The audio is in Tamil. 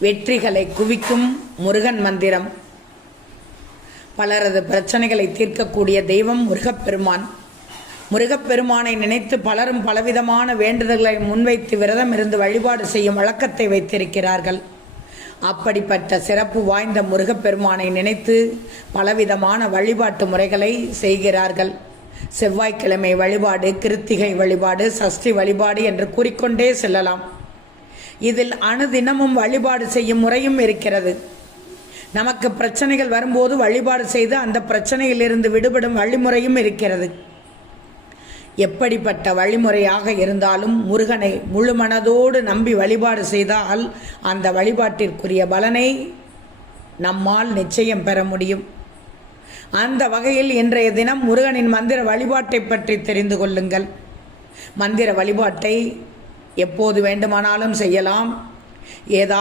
வெற்றிகளை குவிக்கும் முருகன் மந்திரம். பலரது பிரச்சனைகளை தீர்க்கக்கூடிய தெய்வம் முருகப்பெருமான். முருகப்பெருமானை நினைத்து பலரும் பலவிதமான வேண்டுதல்களை முன்வைத்து விரதம் இருந்து வழிபாடு செய்யும் வழக்கத்தை வைத்திருக்கிறார்கள். அப்படிப்பட்ட சிறப்பு வாய்ந்த முருகப்பெருமானை நினைத்து பலவிதமான வழிபாட்டு முறைகளை செய்கிறார்கள். செவ்வாய்க்கிழமை வழிபாடு கிருத்திகை வழிபாடு சஷ்டி வழிபாடு என்று கூறிக்கொண்டே செல்லலாம். இதில் அணுதினமும் வழிபாடு செய்யும் முறையும் இருக்கிறது. நமக்கு பிரச்சனைகள் வரும்போது வழிபாடு செய்து அந்த பிரச்சனையிலிருந்து விடுபடும் வழிமுறையும் இருக்கிறது. எப்படிப்பட்ட வழிமுறையாக இருந்தாலும் முருகனை முழு மனதோடு நம்பி வழிபாடு செய்தால் அந்த வழிபாட்டிற்குரிய பலனை நம்மால் நிச்சயம் பெற முடியும். அந்த வகையில் இன்றைய தினம் முருகனின் மந்திர வழிபாட்டை பற்றி தெரிந்து கொள்ளுங்கள். மந்திர வழிபாட்டை எப்போது வேண்டுமானாலும் செய்யலாம். ஏதா